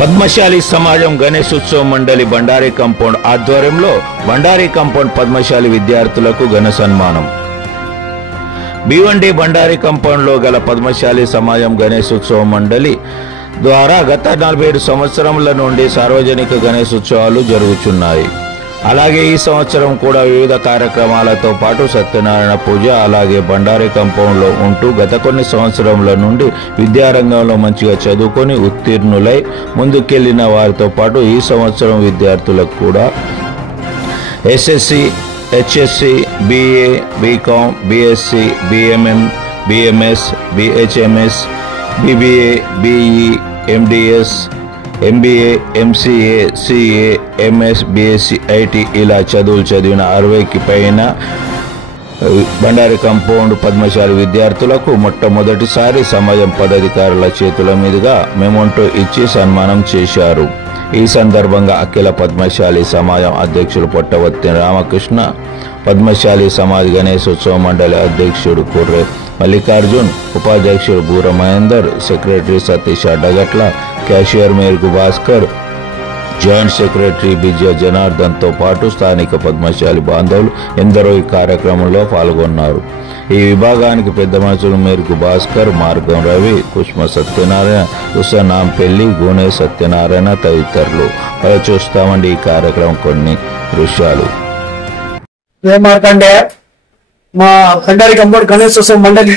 పద్మశాలి సమాజం గణేశోత్సవ మండలి బండారి కాంపౌండ్ ఆధ్వర్యంలో బండారి కాంపౌండ్ పద్మశాలి విద్యార్థులకు ఘన సన్మానం. భీవండి బండారి కాంపౌండ్ లో గల పద్మశాలి సమాజం గణేశోత్సవ మండలి ద్వారా గత 47 సంవత్సరముల నుండి సార్వజనిక గణేశోత్సవాలు జరుగుతున్నాయి. అలాగే ఈ సంవత్సరం కూడా వివిధ కార్యక్రమాలతో పాటు సత్యనారాయణ పూజ, అలాగే బండారి కాంపౌండ్ లో ఉంటూ గత కొన్ని సంవత్సరముల నుండి విద్యారంగంలో మంచిగా చదువుకొని ఉత్తీర్ణులై ముందుకెళ్లిన వారితో పాటు ఈ సంవత్సరం విద్యార్థులకు కూడా SSC, HSC, BA, BCom, BSc, BMM, BMS, BHMS, BBA, BE, MDS, MBA, MCA, CA, MS, BSc, IT ఇలా చదువులు చదివిన 60కి పైన బండారి కాంపౌండ్ పద్మశాలి విద్యార్థులకు మొట్టమొదటిసారి సమాజం పదాధికారుల చేతుల మీదుగా మెమోంటో ఇచ్చి సన్మానం చేశారు. ఈ సందర్భంగా అఖిల పద్మశాలి సమాజం అధ్యక్షులు పొట్టవత్తి రామకృష్ణ, పద్మశాలి సమాజ్ గణేశోత్సవ మండలి అధ్యక్షుడు కుర్రె మల్లికార్జున్, ఉపాధ్యక్షుడు Boora Mahender, secretary Satish Addagatla, cashier Merugu Bhaskar, joint secretary Bijya జనార్దన్తో పాటు స్థానిక పద్మశాలి బాంధవులు ఎందరో ఈ కార్యక్రమంలో పాల్గొన్నారు. ఈ విభాగానికి పెద్ద మనుషులు మేరుగు భాస్కర్, మార్గం రవి, కుష్మ సత్యనారాయణ, ఉసనాంపెల్లి, గూనె సత్యనారాయణ తదితరులు. చూస్తామండి ఈ కార్యక్రమం కొన్ని దృశ్యాలు. మా బండారి కాంపౌండ్ గణేశోత్సవ మండలి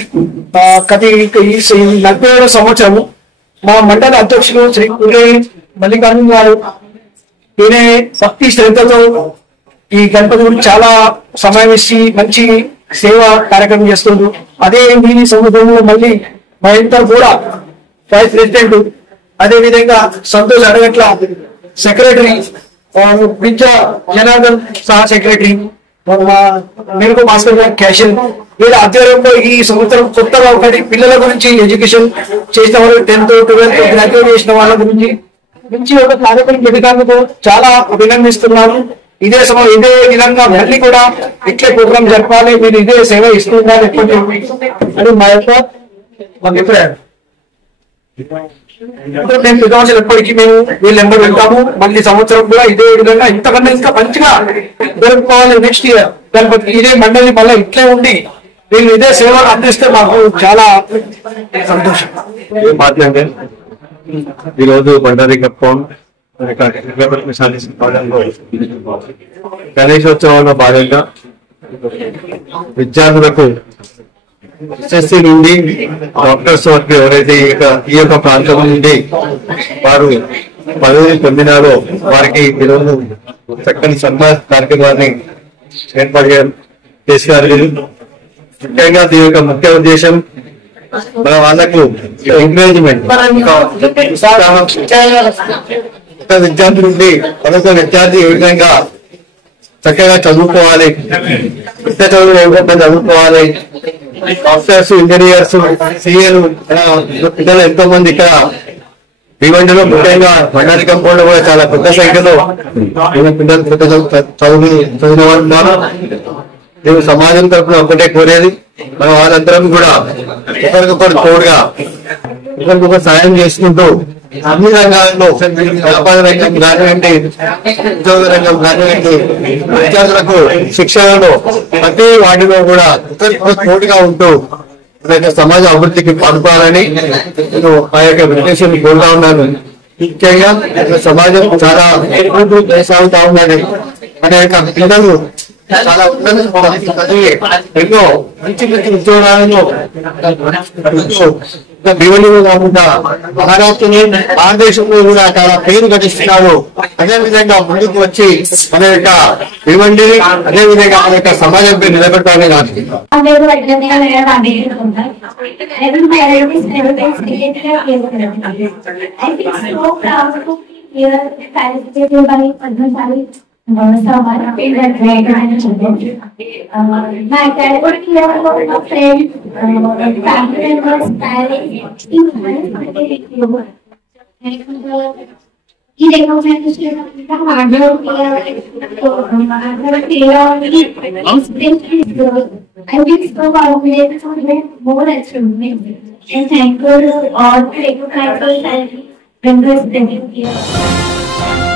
గత 47వ సంవత్సరము మా మండలి అధ్యక్షులు శ్రీ కుర్రే మల్లికార్జున్ గారు ఈయన భక్తి శ్రద్ధతో ఈ గణపతి గురించి చాలా సమయం ఇచ్చి మంచి సేవా కార్యక్రమం చేస్తుండ్రు. అదే ఈ సముద్రంలో మళ్ళీ మా ఇంత కూడా వైస్ ప్రెసిడెంట్, అదే విధంగా సంతోష్ అడగట్ల సెక్రటరీ, విద్యా జనార్దన్ సహా సెక్రటరీ, మెరుగు భాస్కర్ గారి క్యాషియర్, వీళ్ళ ఆధ్వర్యంలో ఈ సంవత్సరం కొత్తగా ఒకటి పిల్లల గురించి ఎడ్యుకేషన్ చేసిన వాళ్ళు 10th, 12th గ్రాడ్యుయేట్ చేసిన వాళ్ళ గురించి మంచి ఒక కార్యక్రమం పెట్టినందుకు చాలా అభినందిస్తున్నాను. ఇదే విధంగా మళ్ళీ కూడా ఇట్లే ప్రోగ్రామ్ జరపాలి, మీరు ఇదే సేవ ఇస్తున్నారు అని మా యొక్క అభిప్రాయం. మేము విధానం ఎప్పటికీ మేము వీళ్ళు ఎంబడి వెళ్తాము. మళ్ళీ సంవత్సరం కూడా ఇదే విధంగా ఇంతకన్నా ఇంకా మంచిగా జరుపుకోవాలి. నెక్స్ట్ ఇయర్ గణపతి ఇదే మండలి మళ్ళీ ఇట్లే ఉండి వీళ్ళు ఇదే సేవలు అందిస్తే మాకు చాలా సంతోషం. ఈరోజు బండారి కాంపౌండ్ గణేశోత్సవంలో భాగంగా విద్యార్థులకు ఎస్ఎస్సి నుండి డాక్టర్స్ వరకు ఎవరైతే ఈ యొక్క ప్రాంతం నుండి వారు పదవిని పొందినారో వారికి ఈరోజు చక్కని సన్మాన కార్యక్రమాన్ని ఏర్పాటు చేశారు. ముఖ్యంగా దీని యొక్క ముఖ్య ఉద్దేశం మన వాళ్ళకు ఎంకరేజ్మెంట్, ఒక విద్యార్థి నుండి మరొక విద్యార్థి ఏ విధంగా చక్కగా చదువుకోవాలి, పెద్ద చదువులు ఏ విధంగా చదువుకోవాలి, డాక్టర్స్, ఇంజనీర్స్, సిఏలు పిల్లలు ఎంతో మంది ఇక్కడ భీవండిలో ముఖ్యంగా బండారి కాంపౌండ్ లో కూడా చాలా పెద్ద సంఖ్యలో పిల్లలు పెద్ద చదివిన వాళ్ళు ఉన్నారు. నేను సమాజం తరఫున ఒకటే కోరేది, మన వాళ్ళందరం కూడా ఒకరికొకరు తోడుగా ఒకరికొకరు సాయం చేసుకుంటూ అన్ని రంగాల్లో వ్యాపార రంగం కానివ్వండి, ఉద్యోగ రంగం కానివ్వండి, విద్యార్థులకు శిక్షణలో ప్రతి వాటిలో కూడా ఒకరికొకరు తోడుగా ఉంటూ సమాజ అభివృద్ధికి పాల్గొనాలని నేను ఆ యొక్క విశ్లేషణ కోరుతా ఉన్నాను. ముఖ్యంగా సమాజం చాలా సాగుతా ఉన్నది. అనే పిల్లలు చాలా ఉన్నత ఎన్నో మంచి మంచి ఉద్యోగాలను భీవండిలో కాకుండా మహారాష్ట్రలో, భారతదేశంలో కూడా చాలా పేరు గడిస్తున్నారు. అదేవిధంగా ముందుకు వచ్చి మన యొక్క భీవండిని అదేవిధంగా మన యొక్క సమాజం పేరు నిలబెట్టాలని So my favorite grade my favorite friend, family members, parents, and thankful all Bring us the new year.